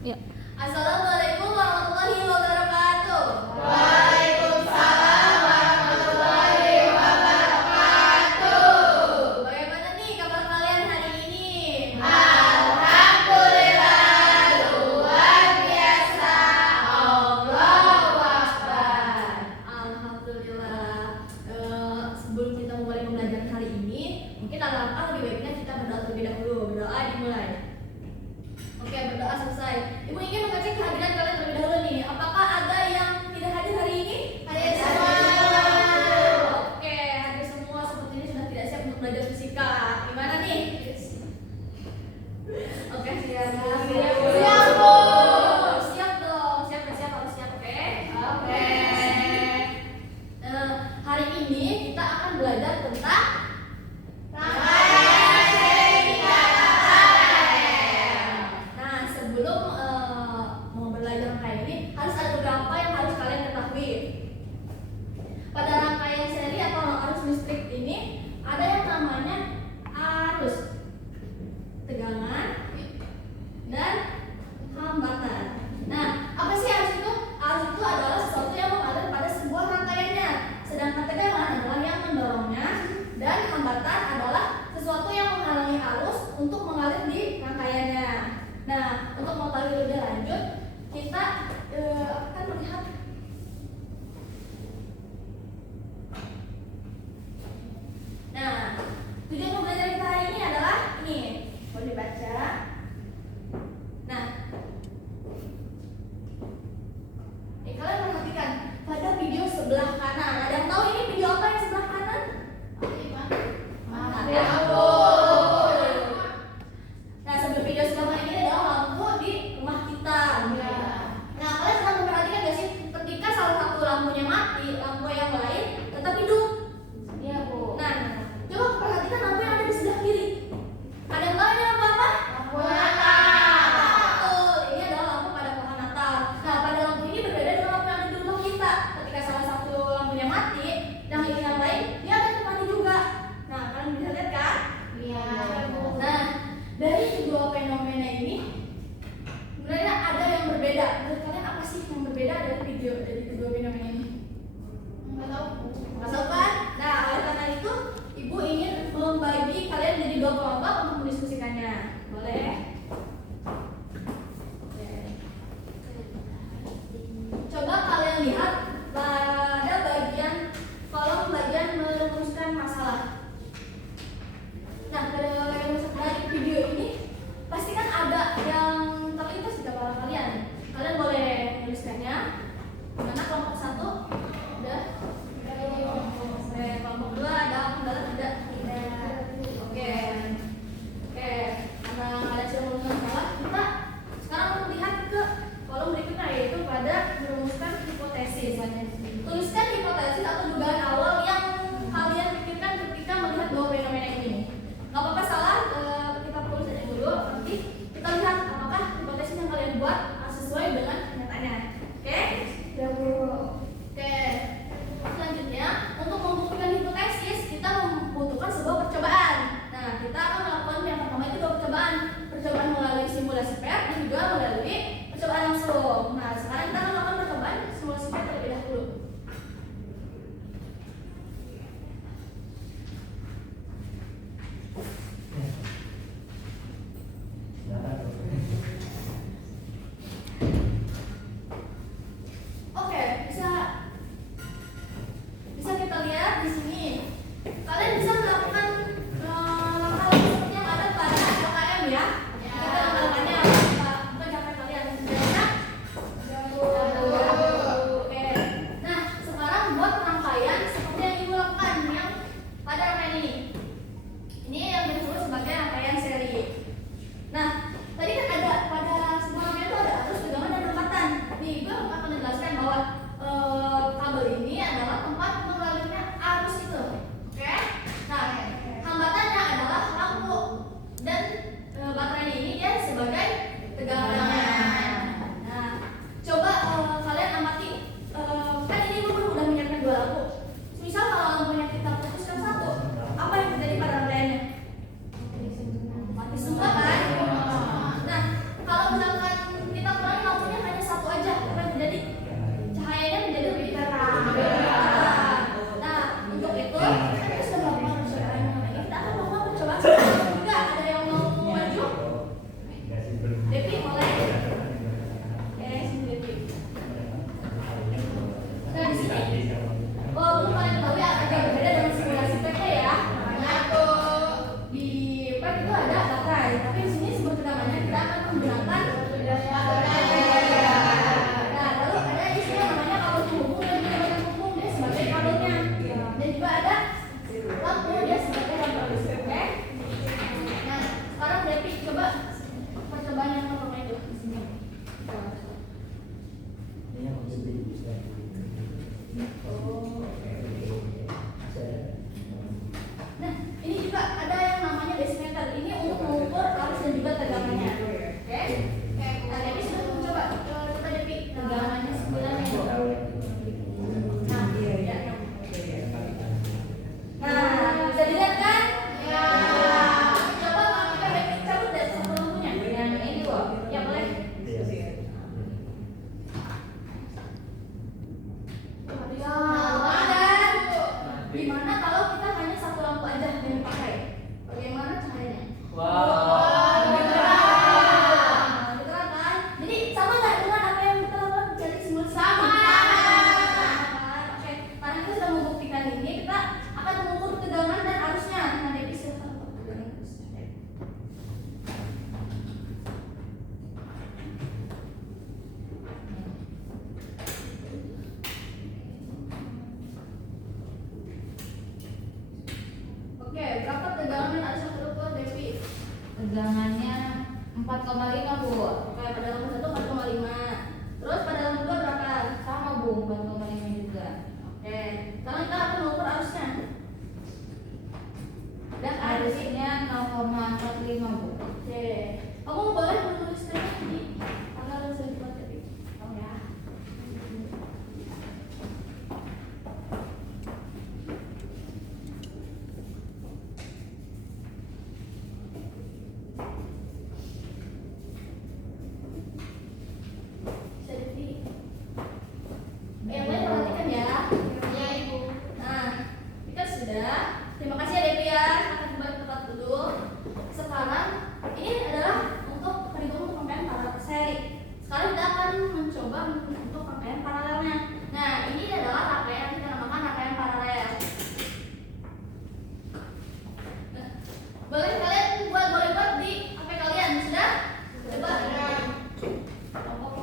Ya. Assalamualaikum warahmatullahi wabarakatuh. Waalaikumsalam warahmatullahi wabarakatuh. Bagaimana nih kabar kalian hari ini? Alhamdulillah, luar biasa. Allahu Akbar. Alhamdulillah. Sebelum kita mulai pembelajaran hari ini, mungkin alangkah lebih baiknya kita berdoa terlebih dahulu. Berdoa dimulai. Oke, berdoa selesai. Ibu ingin mengecek kehadiran kalian terlebih dahulu nih. Apakah ada yang tidak hadir hari ini? Hadir semua. Oke, hadir semua. Sepertinya sudah tidak siap untuk belajar fisika. Gimana nih? Oke, siap. Siap, Bu. Siap dong. Siap, harus siap. Oke. Oke. Hari ini kita akan belajar tentang Rangkaian sertifikat KKN. Nah, sebelum mau belajar rangkaian ini harus ada beberapa yang harus kalian ketahui. Pada rangkaian seri atau arus listrik ini ada yang namanya arus, tegangan, dan hambatan. Nah, apa sih arus itu? Arus itu adalah sesuatu yang mengalir pada sebuah rangkaiannya. Sedangkan tegangan adalah yang mendorongnya, dan hambatan adalah sesuatu yang menghalangi arus untuk mengalir di rangkaiannya. Nah, untuk mengetahui lebih lanjut, kita akan melihat tujuan pembelajaran kita hari ini adalah ini. Boleh dibaca. Nah, kalian perhatikan pada video sebelah kanan. Ada yang tahu ini video apa yang sebelah kanan? Ya, Bu. Nah, sebelum video sebelah kanan ini adalah lampu di rumah kita. Ya. Nah, kalian pernah memperhatikan gak sih ketika salah satu lampunya mati, lampu yang lain tetap hidup? Iya, Bu. Nah, coba perhatikan lampu yang ada di sebelah kiri. Ada yang tahu ini lampu apa? Lampu Natal. Betul, ini adalah lampu pada pohon Natal. Nah, pada lampu ini berbeda dengan lampu yang ada di rumah kita. Ketika salah satu lampunya mati, yang ini yang lain, dia akan mati juga. Nah, kalian bisa lihat kan? Iya, Bu. Nah, dari kedua fenomena ini, sebenarnya ada yang berbeda. Menurut kalian apa sih yang berbeda dari kedua fenomena ini? Enggak tahu, Bu. Nggak tahu kan? Nah, oleh karena itu, Ibu ingin membagi kalian menjadi dua kelompok untuk mendiskusikannya. Boleh? Oke. Coba kalian lihat pada kolom bagian merumuskan masalah. Nah, dari video ini pasti kan ada yang terlintas di kepala kalian. Kalian boleh menuliskannya. Mana kelompok 1? Udah? Oke, kelompok 2 ada kendala tidak? Oke. Karena kalian sudah merumuskan masalah, kita sekarang melihat ke kolom berikutnya, yaitu pada merumuskan hipotesis. Tuliskan hipotesis atau dugaan awal yang kalian pikirkan ketika melihat dua fenomena ini. Nggak apa-apa salah, kita tulis aja dulu. Nanti kita lihat apakah hipotesis yang kalian buat sesuai dengan kenyataannya. Oke? Ya, Bu. Oke. Selanjutnya, untuk membuktikan hipotesis kita membutuhkan sebuah percobaan. Nah, kita akan melakukan yang pertama itu dua percobaan. Percobaan melalui simulasi PET dan juga melalui percobaan langsung. Nah, sekarang kita akan melakukan percobaan simulasi PET terlebih dahulu.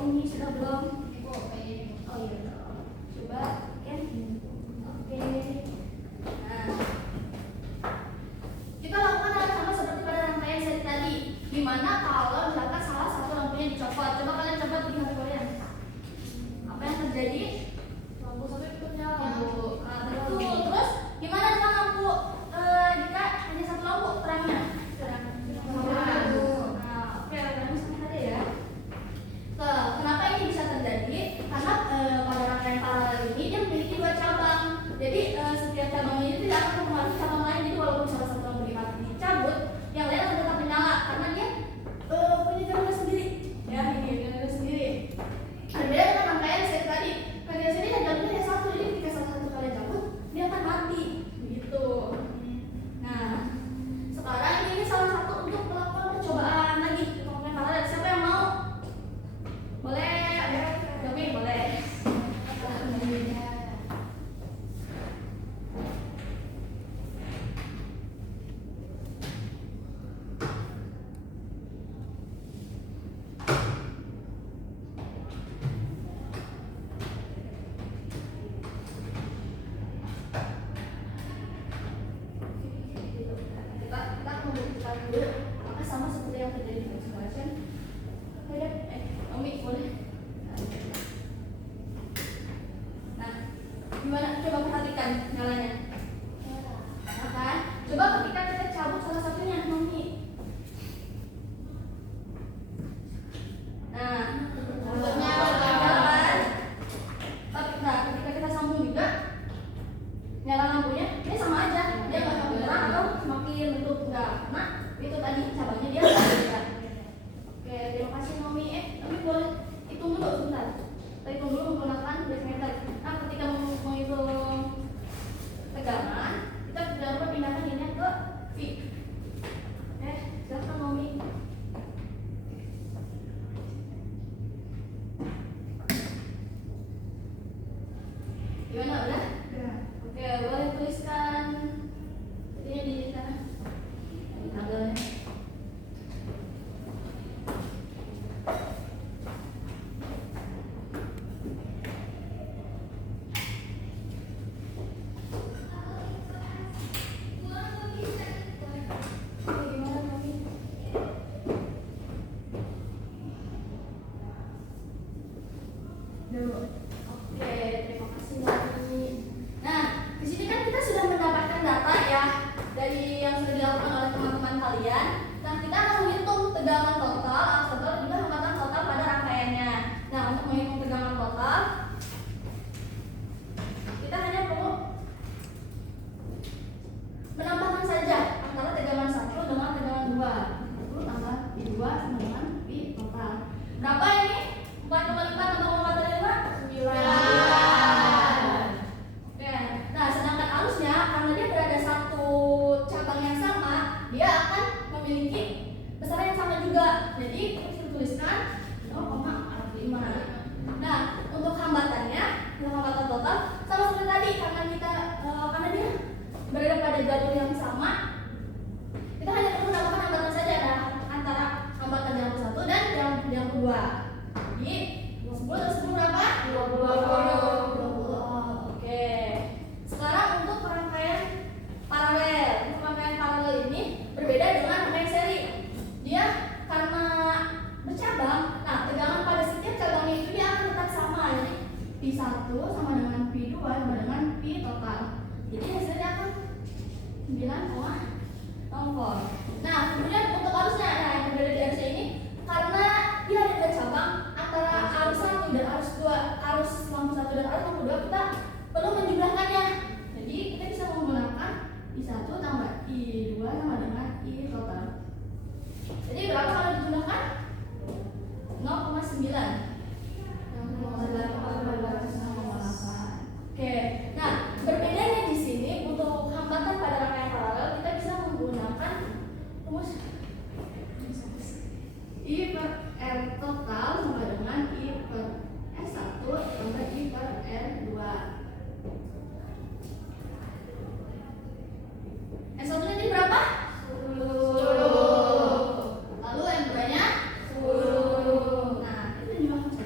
Umi sudah belum? Ibu, kayaknya. Oh iya dong. Coba kan? Oke. Nah, kita lakukan hal sama seperti pada rangkaian seri tadi. Dimana kalau misalkan salah satu lampunya dicopot, coba kalian coba di HP kalian. Apa yang terjadi? Lampu satu itu nyala. Betul. Terus gimana dengan lampu jika hanya satu lampu terangnya? Nah, oke, berarti sama tadi ya. Kenapa ini bisa terjadi? Karena pada rangkaian paralel ini dia memiliki dua cabang. Jadi setiap cabang ini tidak akan mempengaruhi cabang lain. Jadi walaupun salah satu lampu dicabut, yang lain akan tetap menyala karena dia punya jalurnya sendiri. Ya, ini jalurnya sendiri. Berbeda dengan rangkaian seri tadi. Rangkaian seri jalurnya hanya satu, jadi ketika salah satu kali cabut, dia akan mati. Begitu. Nah, sekarang ini salah satu untuk melakukan percobaan lagi untuk rangkaian paralel. Siapa yang mau? Boleh? Oke, boleh. Kita akan membuktikan dulu apakah sama seperti yang terjadi di simulation. Omi boleh. Nah, gimana? Coba perhatikan nyalanya. Nah, kan? Coba ketika kita cabut salah satunya, Omi. Nah, nyala kan? Nah, ketika kita sambung juga nyala lampunya, ini sama aja. Dia nggak semakin terang atau semakin redup, enggak. Nah, itu tadi cabangnya dia beda. Oke, terima kasih Nomi. Nomi boleh hitung dulu sebentar. Kita hitung dulu menggunakan decimeter. Nah, ketika menghitung tegangan, kita tidak lupa pindahkan ini ke V. Silakan Nomi. Gimana udah? Oke, boleh tuliskan ini di sana. Di tabelnya. Gimana Mami? Oke, terima kasih Mami. Nah, di sini kan kita sudah mendapatkan data ya dari yang sudah dilakukan oleh teman-teman kalian. Nah, kita akan menghitung tegangan total, arus total, dan juga hambatan total pada rangkaiannya. Nah, untuk menghitung tegangan total, kita hanya perlu menambahkan saja antara tegangan 1 dengan tegangan 2. Itu tambah I2 sama dengan I total. Berapa ini? 4 kali 4 tambah 4 kali 5? 9. Oke. Nah, sedangkan arusnya karena dia berada satu cabang yang sama, dia akan memiliki besaran yang sama juga. Jadi kita bisa tuliskan 0,5. Nah, untuk hambatannya, untuk hambatan total sama seperti tadi karena dia berada pada jalur yang sama, kita hanya perlu menambahkan hambatan saja antara hambatan yang satu dan yang kedua. Jadi 10 dan 10 berapa? 20. Oke. Sekarang untuk rangkaian paralel. Untuk rangkaian paralel ini berbeda dengan rangkaian seri. Dia karena bercabang, nah tegangan pada setiap cabangnya itu dia akan tetap sama. Jadi P1 sama dengan P2 sama dengan P total. Jadi hasilnya akan 9,04. Nah, kemudian untuk arusnya, nah yang berbeda di arusnya ini karena dia ada bercabang antara arus 1 dan arus 2, arus lampu 1 dan arus lampu 2, kita perlu menjumlahkannya. Jadi kita bisa menggunakan I1 tambah I2 sama dengan I total. Jadi berapa kalau dijumlahkan? 0,9. Oke. Nah, berbedanya di sini untuk hambatan pada rangkaian paralel kita bisa menggunakan rumus I per R total sama dengan I per S1 tambah I per R2. S1 nya jadi berapa? 10. Lalu M2 nya 10. Nah, itu jumlah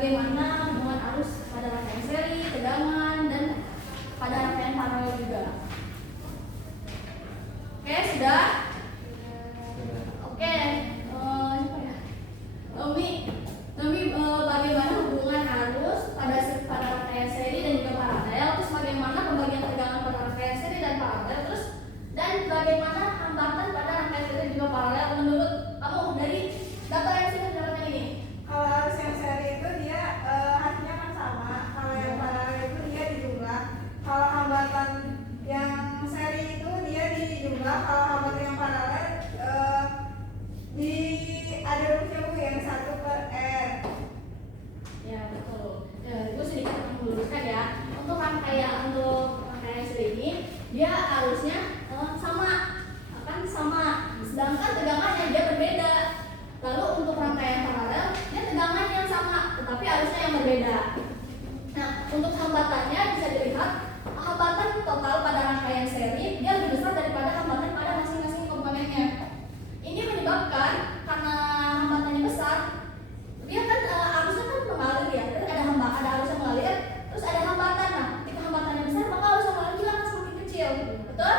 bagaimana hubungan arus pada rangkaian seri, tegangan, dan pada rangkaian paralel juga. Oke, sudah? Oke, siapa ya? Nomi, bagaimana hubungan arus pada rangkaian seri dan juga paralel, terus bagaimana pembagian tegangan pada rangkaian seri dan paralel, terus dan bagaimana hambatan pada rangkaian seri dan juga paralel menurut kamu dari data yang sudah didapatkan ini? Kalau arus yang seri itu dia hasilnya kan sama. Kalau yang paralel itu dia dijumlah. Kalau hambatan yang seri itu dia dijumlah. Kalau hambatan yang paralel di ada rumusnya Bu yang 1/r. Ya betul. Ya, itu sedikit meluruskan ya. Untuk rangkaian seri ini dia arusnya sama, akan sama. Sedangkan tegangannya dia berbeda. Lalu untuk rangkaian paralel dia tegangan yang sama, tetapi arusnya yang berbeda. Nah, untuk hambatannya bisa dilihat hambatan total pada rangkaian seri dia lebih besar daripada hambatan pada masing-masing komponennya. Ini menyebabkan karena hambatannya besar, dia kan arusnya kan mengalir ya, terus ada arus yang mengalir, terus ada hambatan. Nah, ketika hambatannya besar maka arus yang mengalir juga akan semakin kecil, betul?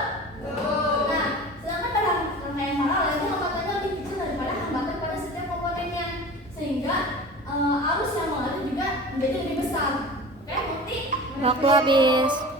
Nah, sedangkan pada rangkaian paralel itu hambatannya lebih kecil daripada hambatan pada setiap komponennya, sehingga arus yang mengalir juga menjadi lebih besar. Oke, bukti? Waktu habis.